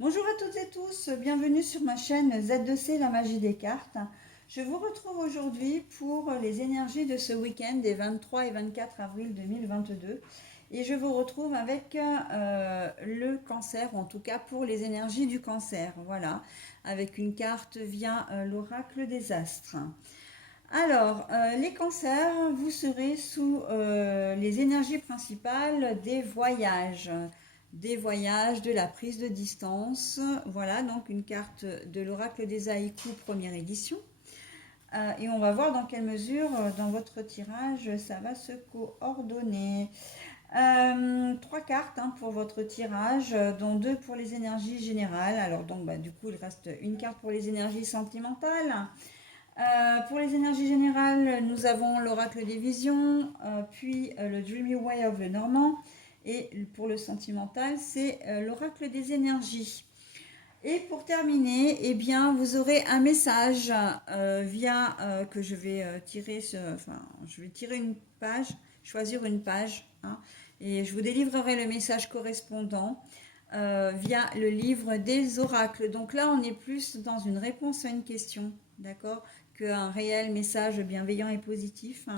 Bonjour à toutes et tous, bienvenue sur ma chaîne Z2C, la magie des cartes. Je vous retrouve aujourd'hui pour les énergies de ce week-end des 23 et 24 avril 2022. Et je vous retrouve avec le cancer, ou en tout cas pour les énergies du cancer. Voilà, avec une carte via l'oracle des astres. Alors, les cancers, vous serez sous les énergies principales des voyages, de la prise de distance. Voilà, donc une carte de l'oracle des haïkus, première édition. Et on va voir dans quelle mesure, dans votre tirage, ça va se coordonner. Trois cartes pour votre tirage, dont deux pour les énergies générales. Alors, donc, du coup, il reste une carte pour les énergies sentimentales. Pour les énergies générales, nous avons l'oracle des visions, puis le Dreamy Way of Lenormand. Et pour le sentimental, c'est l'oracle des énergies. Et pour terminer, eh bien, vous aurez un message via que je vais tirer, je vais tirer une page, choisir une page, et je vous délivrerai le message correspondant via le livre des oracles. Donc là, on est plus dans une réponse à une question, d'accord, qu'un réel message bienveillant et positif.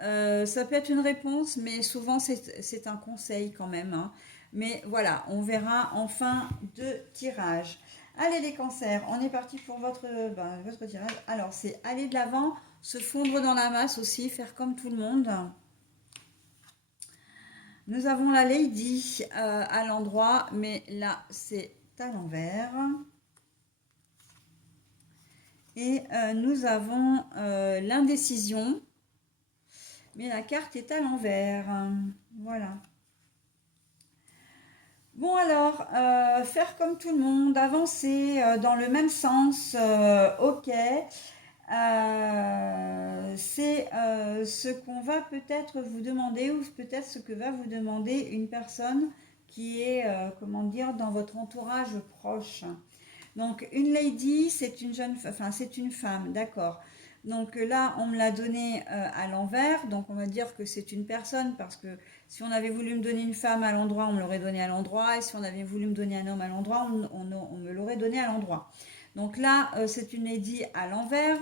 Ça peut être une réponse, mais souvent c'est un conseil quand même. Mais voilà, on verra en fin de tirage. Allez les cancers, on est parti pour votre tirage. Alors c'est aller de l'avant, se fondre dans la masse aussi, faire comme tout le monde. Nous avons la Lady à l'endroit, mais là c'est à l'envers. Et nous avons l'indécision, mais la carte est à l'envers. Voilà. Bon alors, faire comme tout le monde, avancer dans le même sens, ok. C'est ce qu'on va peut-être vous demander ou peut-être ce que va vous demander une personne qui est, comment dire, dans votre entourage proche. Donc une lady, c'est une c'est une femme, d'accord. Donc là, on me l'a donné à l'envers, donc on va dire que c'est une personne parce que si on avait voulu me donner une femme à l'endroit, on me l'aurait donné à l'endroit, et si on avait voulu me donner un homme à l'endroit, on me l'aurait donné à l'endroit. Donc là, c'est une lady à l'envers.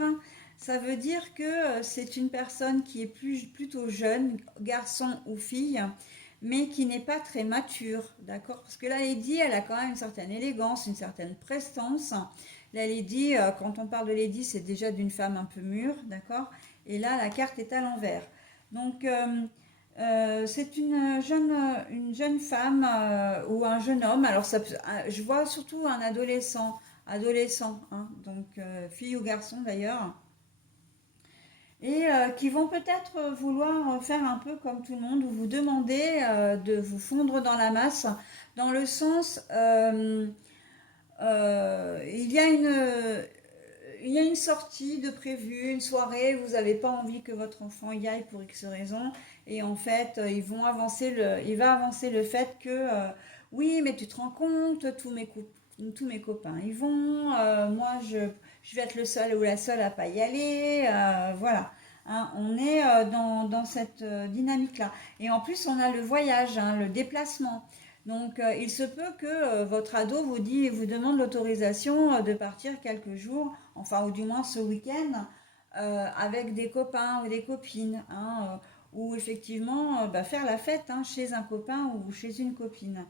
Ça veut dire que c'est une personne qui est plutôt jeune, garçon ou fille, mais qui n'est pas très mature, d'accord? Parce que la lady, elle a quand même une certaine élégance, une certaine prestance. La lady, quand on parle de lady, c'est déjà d'une femme un peu mûre, d'accord? Et là, la carte est à l'envers. Donc, c'est une jeune femme ou un jeune homme. Alors, je vois surtout un adolescent, donc fille ou garçon d'ailleurs, et qui vont peut-être vouloir faire un peu comme tout le monde, ou vous demander de vous fondre dans la masse, dans le sens, il y a une sortie de prévue, une soirée, vous n'avez pas envie que votre enfant y aille pour X raison, et en fait, il va avancer le fait que, oui, mais tu te rends compte, tous mes copains y vont, moi je vais être le seul ou la seule à pas y aller, voilà. On est dans cette dynamique-là. Et en plus, on a le voyage, le déplacement. Donc, il se peut que votre ado vous demande l'autorisation de partir quelques jours, enfin, ou du moins ce week-end, avec des copains ou des copines, ou effectivement faire la fête chez un copain ou chez une copine.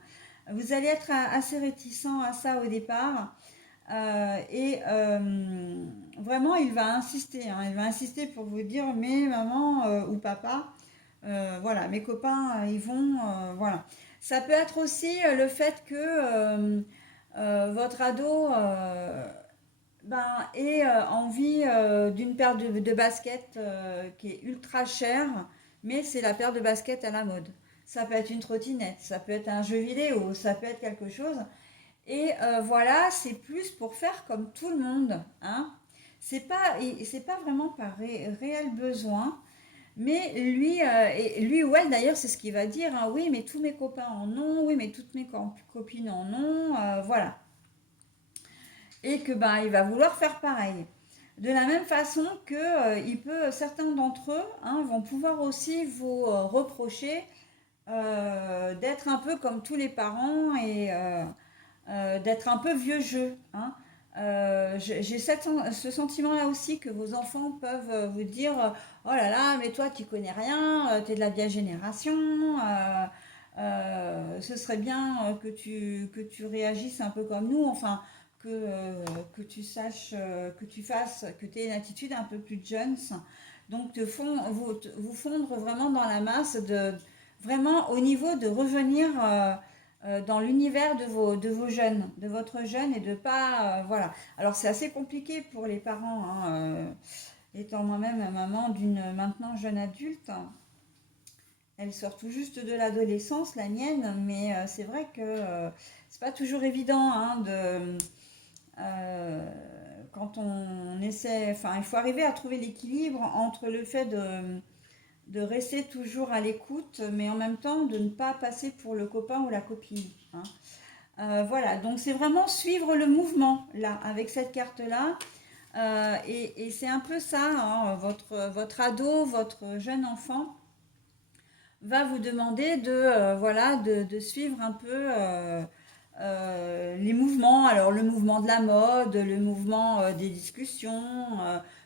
Vous allez être assez réticent à ça au départ. Et vraiment, il va insister pour vous dire, mais maman ou papa, voilà, mes copains, ils vont, voilà. Ça peut être aussi le fait que votre ado ait envie d'une paire de baskets qui est ultra chère, mais c'est la paire de baskets à la mode. Ça peut être une trottinette, ça peut être un jeu vidéo, ça peut être quelque chose. Et voilà, c'est plus pour faire comme tout le monde, hein. C'est pas vraiment par réel besoin, mais lui ou elle d'ailleurs, c'est ce qu'il va dire, oui, mais tous mes copains en ont, oui, mais toutes mes copines en ont, voilà. Et que il va vouloir faire pareil. De la même façon que certains d'entre eux vont pouvoir aussi vous reprocher d'être un peu comme tous les parents et d'être un peu vieux jeu, hein. J'ai ce sentiment-là aussi que vos enfants peuvent vous dire oh là là, mais toi, tu connais rien, tu es de la vieille génération, ce serait bien que tu réagisses un peu comme nous, enfin, que tu saches, que tu fasses, que tu aies une attitude un peu plus jeune. Donc, vous fondre vraiment dans la masse, vraiment au niveau de revenir dans l'univers de vos jeunes, de votre jeune et de pas. Voilà. Alors, c'est assez compliqué pour les parents, hein, étant moi-même maman d'une maintenant jeune adulte. Elle sort tout juste de l'adolescence, la mienne, mais c'est vrai que c'est pas toujours évident hein, euh, quand on essaie. Enfin, il faut arriver à trouver l'équilibre entre le fait de rester toujours à l'écoute, mais en même temps de ne pas passer pour le copain ou la copine, hein. Voilà, donc c'est vraiment suivre le mouvement là, avec cette carte-là. Et c'est un peu ça, hein, votre ado, votre jeune enfant va vous demander voilà, de suivre un peu les mouvements. Alors le mouvement de la mode, le mouvement des discussions,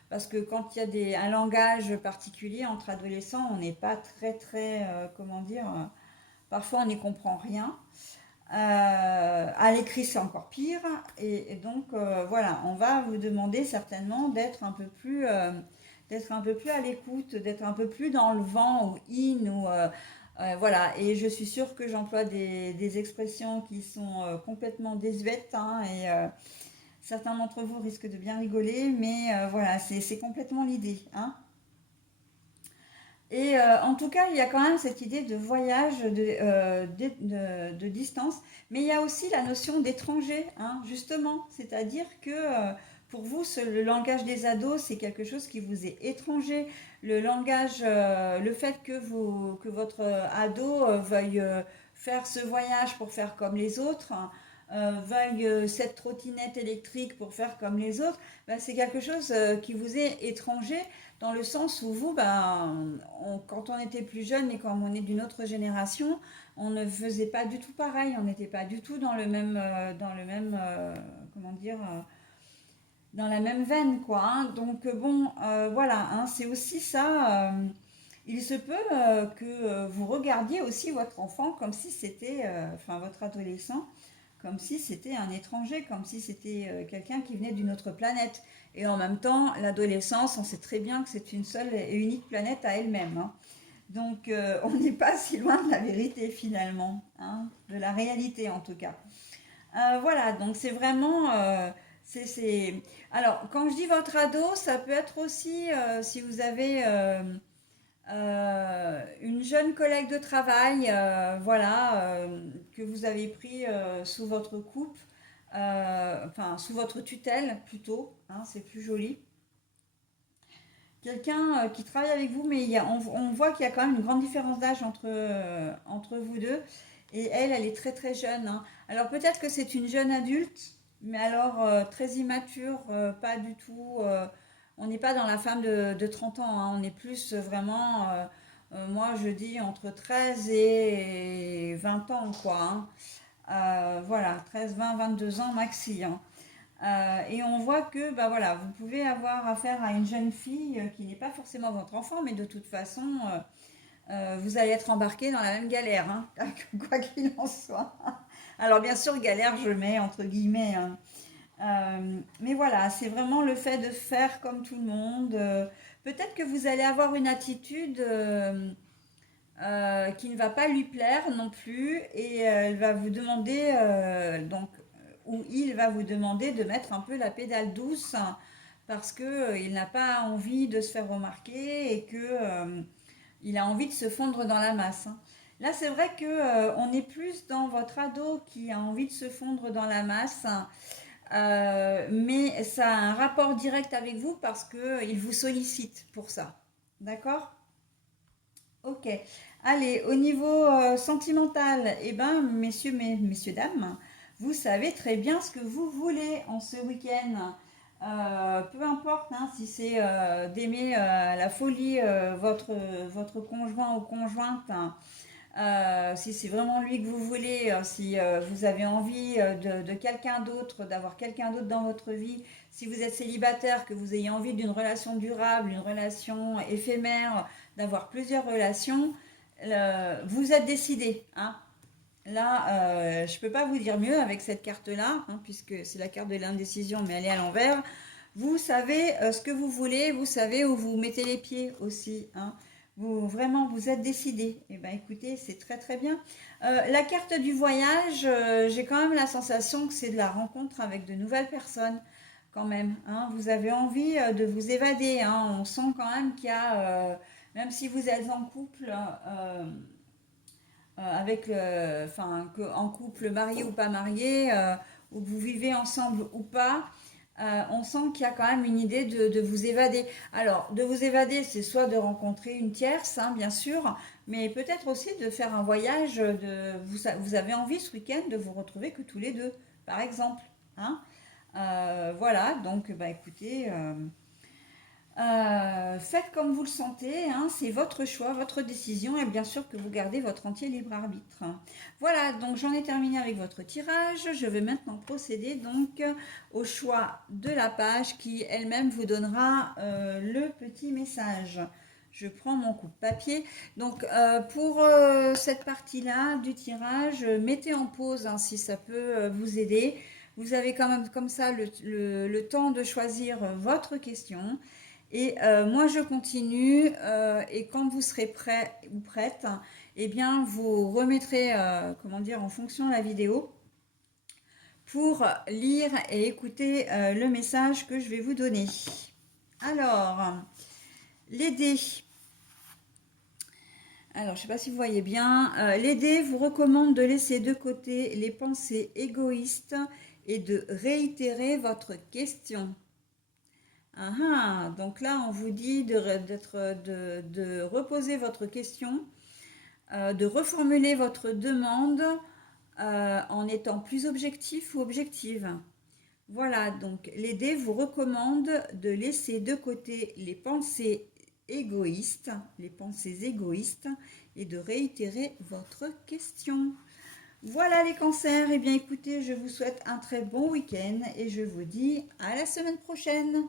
parce que quand il y a un langage particulier entre adolescents, on n'est pas très, comment dire, parfois on n'y comprend rien. À l'écrit, c'est encore pire. Et donc, voilà, on va vous demander certainement d'être un peu plus à l'écoute, d'être un peu plus dans le vent ou in. Voilà. Et je suis sûre que j'emploie des expressions qui sont complètement désuètes, hein, et certains d'entre vous risquent de bien rigoler, mais voilà, c'est complètement l'idée, hein. Et en tout cas, il y a quand même cette idée de voyage, de distance, mais il y a aussi la notion d'étranger, hein, justement. C'est-à-dire que pour vous, le langage des ados, c'est quelque chose qui vous est étranger. Le langage, le fait que votre ado veuille faire ce voyage pour faire comme les autres, hein, veuille cette trottinette électrique pour faire comme les autres, ben, c'est quelque chose qui vous est étranger dans le sens où vous, ben, quand on était plus jeune et quand on est d'une autre génération, on ne faisait pas du tout pareil, on n'était pas du tout dans le même, comment dire, dans la même veine, quoi, hein. Donc bon, voilà, hein, c'est aussi ça. Il se peut que vous regardiez aussi votre enfant comme si c'était, enfin votre adolescent, comme si c'était un étranger, comme si c'était quelqu'un qui venait d'une autre planète. Et en même temps, l'adolescence, on sait très bien que c'est une seule et unique planète à elle-même, hein. Donc on n'est pas si loin de la vérité finalement, hein, de la réalité en tout cas. Voilà, donc c'est vraiment... Alors, quand je dis votre ado, ça peut être aussi si vous avez une jeune collègue de travail, voilà, que vous avez pris sous votre coupe, enfin sous votre tutelle plutôt, hein, c'est plus joli. Quelqu'un qui travaille avec vous, mais on voit qu'il y a quand même une grande différence d'âge entre vous deux. Et elle est très jeune, hein. Alors peut-être que c'est une jeune adulte, mais alors très immature, pas du tout. On n'est pas dans la femme de 30 ans, hein, on est plus vraiment, moi je dis entre 13 et 20 ans, quoi, hein. Voilà, 13, 20, 22 ans maxi, hein. Et on voit que bah voilà, vous pouvez avoir affaire à une jeune fille qui n'est pas forcément votre enfant, mais de toute façon, vous allez être embarqué dans la même galère, hein, quoi qu'il en soit. Alors bien sûr, galère, je mets entre guillemets, hein. Mais voilà, c'est vraiment le fait de faire comme tout le monde. Peut-être que vous allez avoir une attitude qui ne va pas lui plaire non plus, et elle va vous demander, donc, ou il va vous demander de mettre un peu la pédale douce, hein, parce que il n'a pas envie de se faire remarquer et que il a envie de se fondre dans la masse, hein. Là, c'est vrai que on est plus dans votre ado qui a envie de se fondre dans la masse, hein, mais ça a un rapport direct avec vous parce que il vous sollicite pour ça. D'accord? Ok. Allez, au niveau sentimental, eh ben, messieurs, dames, vous savez très bien ce que vous voulez en ce week-end. Peu importe hein, si c'est d'aimer la folie votre conjoint ou conjointe, hein, Si c'est vraiment lui que vous voulez, si vous avez envie de quelqu'un d'autre, d'avoir quelqu'un d'autre dans votre vie, si vous êtes célibataire, que vous ayez envie d'une relation durable, une relation éphémère, d'avoir plusieurs relations, vous êtes décidé, hein. Là, je ne peux pas vous dire mieux avec cette carte-là, hein, puisque c'est la carte de l'indécision, mais elle est à l'envers. Vous savez ce que vous voulez, vous savez où vous mettez les pieds aussi, hein. Vous, vraiment, vous êtes décidé. Eh bien, écoutez, c'est très très bien. La carte du voyage, j'ai quand même la sensation que c'est de la rencontre avec de nouvelles personnes, quand même, hein. Vous avez envie de vous évader, hein. On sent quand même qu'il y a, même si vous êtes en couple, en couple marié ou pas marié, ou que vous vivez ensemble ou pas, on sent qu'il y a quand même une idée de vous évader. Alors, de vous évader, c'est soit de rencontrer une tierce, hein, bien sûr, mais peut-être aussi de faire un voyage. Vous avez envie ce week-end de vous retrouver que tous les deux, par exemple, hein. Voilà, donc bah, écoutez, faites comme vous le sentez, hein, c'est votre choix, votre décision, et bien sûr que vous gardez votre entier libre arbitre. Voilà, donc j'en ai terminé avec votre tirage. Je vais maintenant procéder donc au choix de la page qui elle-même vous donnera le petit message. Je prends mon coup de papier. Donc pour cette partie-là du tirage, mettez en pause, hein, si ça peut vous aider. Vous avez quand même comme ça le temps de choisir votre question. Et moi, je continue. Et quand vous serez prêt ou prête, eh bien, vous remettrez, comment dire, en fonction la vidéo pour lire et écouter le message que je vais vous donner. Alors, les dés. Alors, je ne sais pas si vous voyez bien. Les dés vous recommandent de laisser de côté les pensées égoïstes et de réitérer votre question. Donc là, on vous dit de reposer votre question, de reformuler votre demande en étant plus objectif ou objective. Voilà, donc les dés vous recommandent de laisser de côté les pensées égoïstes et de réitérer votre question. Voilà les cancers, et bien écoutez, je vous souhaite un très bon week-end et je vous dis à la semaine prochaine.